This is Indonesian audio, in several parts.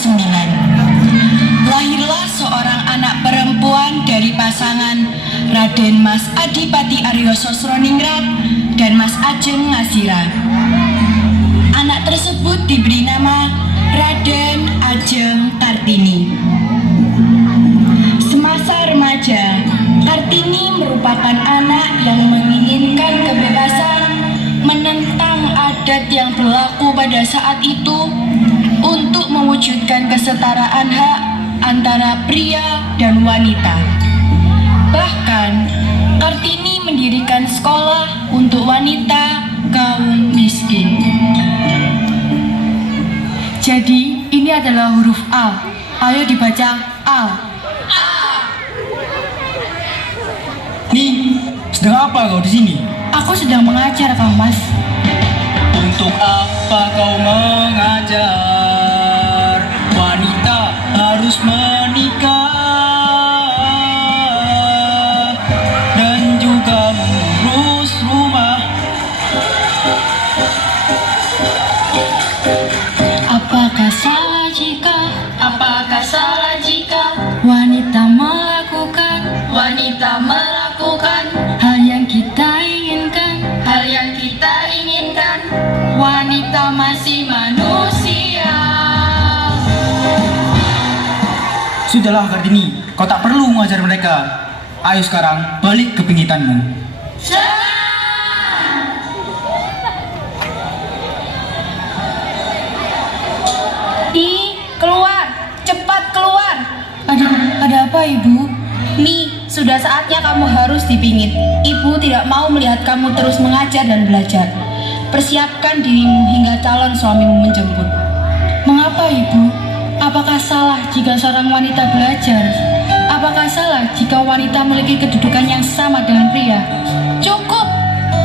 ke-9. Lahirlah seorang anak perempuan dari pasangan Raden Mas Adipati Aryo Sosroningrat dan Mas Ajeng Ngasira. Anak tersebut diberi nama Raden Ajeng Kartini. Semasa remaja, Kartini merupakan anak yang menginginkan kebebasan, menentang adat yang berlaku pada saat itu untuk mewujudkan kesetaraan hak antara pria dan wanita. Bahkan, Kartini mendirikan sekolah untuk wanita kaum miskin. Jadi, ini adalah huruf A. Ayo dibaca A. Nih, sedang apa kau di sini? Aku sedang mengajar, Kang Mas. Untuk apa kau mengajar? Wanita harus menikah dan juga mengurus rumah. Apakah salah jika wanita melakukan hal yang kita inginkan? Wanita masih manusia. Sudahlah Kartini, kau tak perlu mengajar mereka. Ayo sekarang balik ke pingitanmu. Keluar, cepat keluar. Ada apa, Ibu? Mi, sudah saatnya kamu harus dipingit. Ibu tidak mau melihat kamu terus mengajar dan belajar. Persiapkan dirimu hingga calon suamimu menjemput. Mengapa, Ibu? Apakah salah jika seorang wanita belajar? Apakah salah jika wanita memiliki kedudukan yang sama dengan pria? Cukup,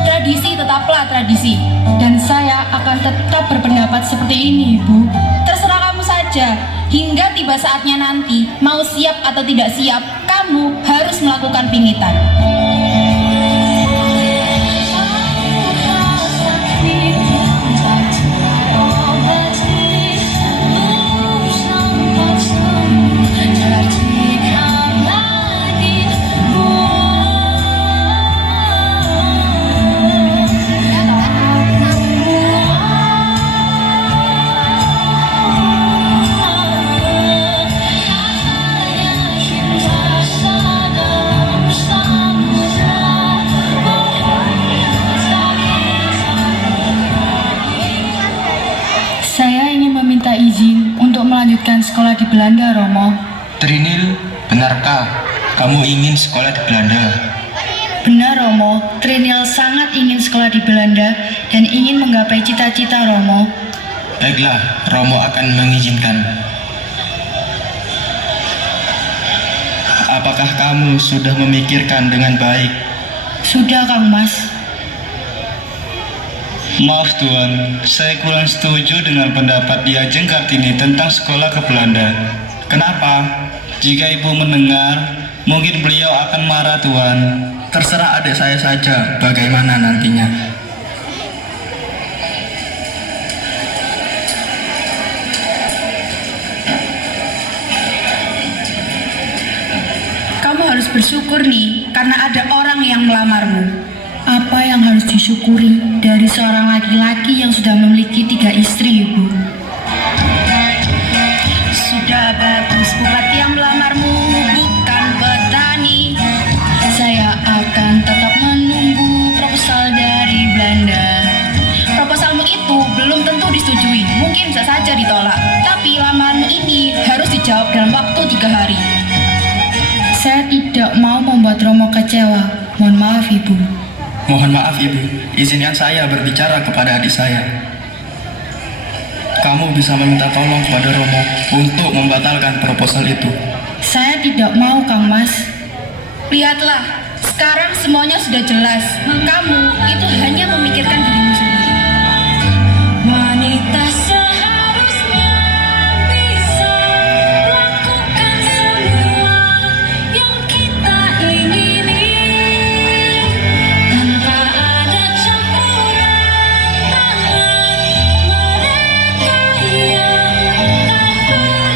tradisi tetaplah tradisi. Dan saya akan tetap berpendapat seperti ini, Ibu. Terserah kamu saja. Hingga tiba saatnya nanti, mau siap atau tidak siap, kamu harus melakukan pingitan. Saya ingin meminta izin untuk melanjutkan sekolah di Belanda, Romo. Trinil, benarkah kamu ingin sekolah di Belanda? Benar, Romo. Trinil sangat ingin sekolah di Belanda dan ingin menggapai cita-cita Romo. Baiklah, Romo akan mengizinkan. Apakah kamu sudah memikirkan dengan baik? Sudah, Kang Mas. Maaf Tuan, saya kurang setuju dengan pendapat Di Ajeng Kartini tentang sekolah ke Belanda. Kenapa? Jika ibu mendengar, mungkin beliau akan marah Tuan. Terserah adik saya saja bagaimana nantinya. Kamu harus bersyukur nih, karena ada orang yang melamarmu. Apa yang harus disyukuri dari seorang laki-laki yang sudah memiliki 3 istri, Ibu? Sudah bagus, bupati yang melamarmu bukan petani. Saya akan tetap menunggu proposal dari Belanda. Proposalmu itu belum tentu disetujui, mungkin bisa saja ditolak. Tapi lamaranmu ini harus dijawab dalam waktu 3 hari. Saya tidak mau membuat Romo kecewa. Mohon maaf, Ibu. Mohon maaf Ibu, izinkan saya berbicara kepada adik saya. Kamu bisa meminta tolong kepada Romo untuk membatalkan proposal itu. Saya tidak mau, Kang Mas. Lihatlah, sekarang semuanya sudah jelas. Kamu itu hanya memikirkan dirimu sendiri. Wanita seharusnya bisa lakukan semua yang kita ingini tanpa ada campuran tangan mereka yang tak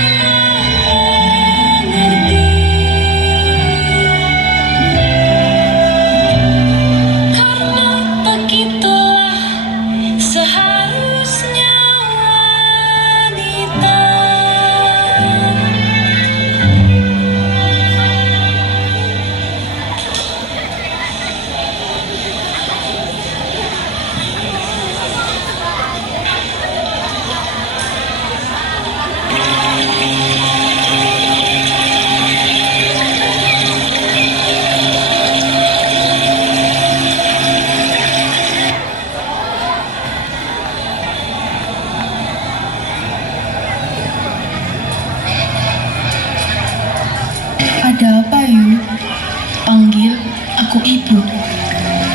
Panggil aku ibu.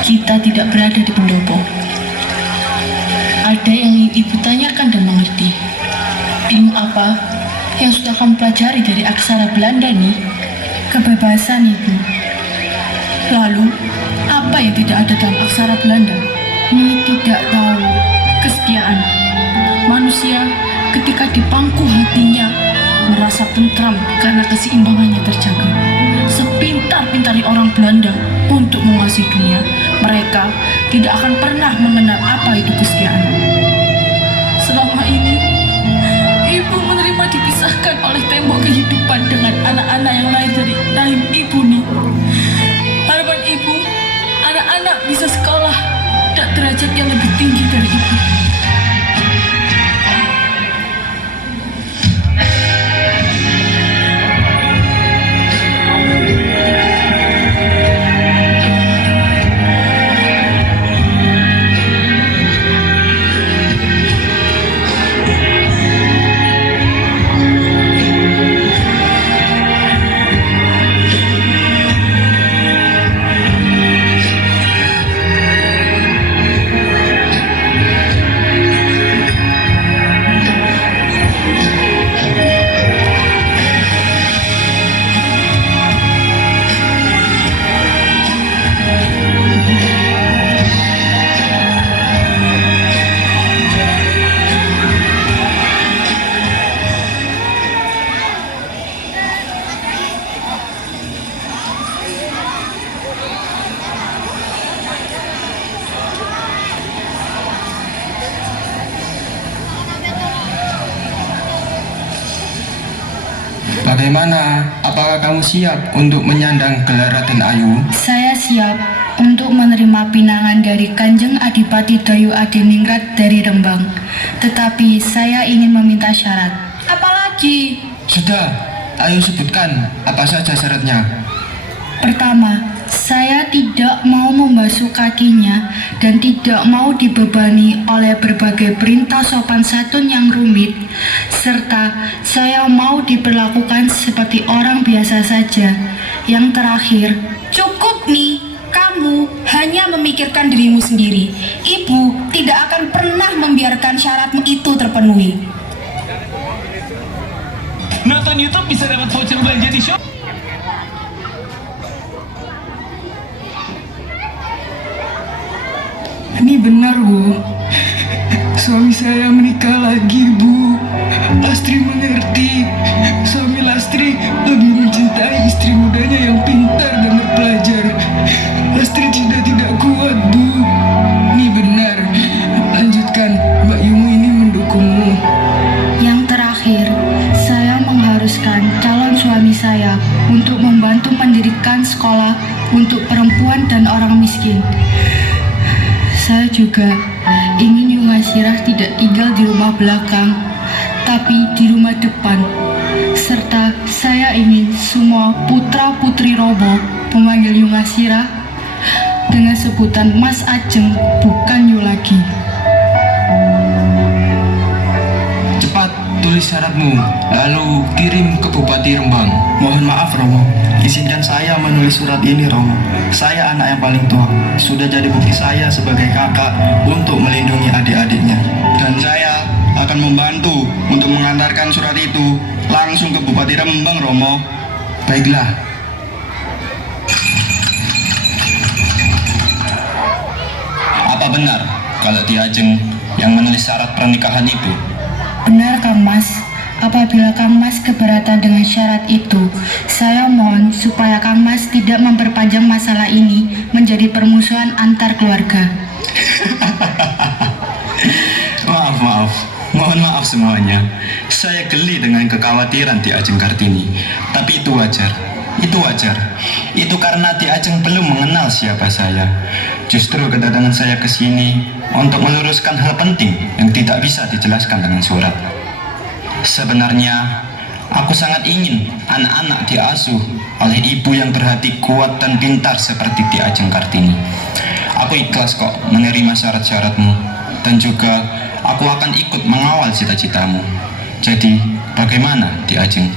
Kita tidak berada di pendopo. Ada yang ingin ibu tanyakan dan mengerti. Ilmu apa yang sudah kamu pelajari dari aksara Belanda nih? Kebebasan, Ibu. Lalu, apa yang tidak ada dalam aksara Belanda? Ni tidak tahu. Kesetiaan. Manusia ketika di pangku hatinya merasa tentram karena keseimbangannya terjaga. Sepintar-pintarnya orang Belanda untuk menguasai dunia, mereka tidak akan pernah mengenal apa itu kesetiaan. Selama ini, ibu menerima dipisahkan oleh tembok kehidupan dengan anak-anak yang lain dari rahim ibu nih. Harapan ibu, anak-anak bisa sekolah dan derajat yang lebih tinggi dari ibu. Bagaimana? Apakah kamu siap untuk menyandang gelar Raden Ayu? Saya siap untuk menerima pinangan dari Kanjeng Adipati Dayu Adiningrat dari Rembang. Tetapi saya ingin meminta syarat. Apalagi? Sudah, ayo sebutkan apa saja syaratnya. Pertama, saya tidak mau membasuh kakinya dan tidak mau dibebani oleh berbagai perintah sopan santun yang rumit, serta saya mau diperlakukan seperti orang biasa saja. Yang terakhir, Cukup nih, kamu hanya memikirkan dirimu sendiri. Ibu tidak akan pernah membiarkan syaratmu itu terpenuhi. Nonton YouTube bisa dapat voucher belanja di shop. Ini benar, Bu. Suami saya menikah lagi, Bu. Lastri mengerti. Suami Lastri lebih mencintai istri mudanya yang pintar dan berpelajar. Lastri sudah tidak kuat, Bu. Ini benar. Lanjutkan, Mbak Yumu ini mendukungmu. yang terakhir, saya mengharuskan calon suami saya untuk membantu mendirikan sekolah untuk perempuan dan orang miskin. Saya juga ingin Yungasirah tidak tinggal di rumah belakang, tapi di rumah depan. Serta saya ingin semua putra-putri Robo memanggil Yungasirah dengan sebutan Mas Ajeng, bukan Yu lagi. Cepat tulis syaratmu, lalu kirim ke Bupati Rembang. Mohon maaf Romo, izinkan saya menulis surat ini Romo. Saya anak yang paling tua, sudah jadi bukti saya sebagai kakak untuk melindungi adik-adiknya. Dan saya akan membantu untuk mengantarkan surat itu langsung ke Bupati Rembang Romo. Baiklah, Apa benar kalau Ki Ajeng yang menulis syarat pernikahan itu? Benar Kang Mas, apabila Kang Mas keberatan dengan syarat itu, saya mohon supaya Kang Mas tidak memperpanjang masalah ini menjadi permusuhan antar keluarga. Maaf, mohon maaf semuanya. Saya geli dengan kekhawatiran Ki Ajeng Kartini. Tapi itu wajar. Itu karena Ki Ajeng belum mengenal siapa saya. Justru kedatangan saya ke sini untuk meluruskan hal penting yang tidak bisa dijelaskan dengan surat. Sebenarnya, aku sangat ingin anak-anak diasuh oleh ibu yang berhati kuat dan pintar seperti Ki Ajeng Kartini. Aku ikhlas kok menerima syarat-syaratmu, dan juga aku akan ikut mengawal cita-citamu. Jadi, bagaimana Ki Ajeng?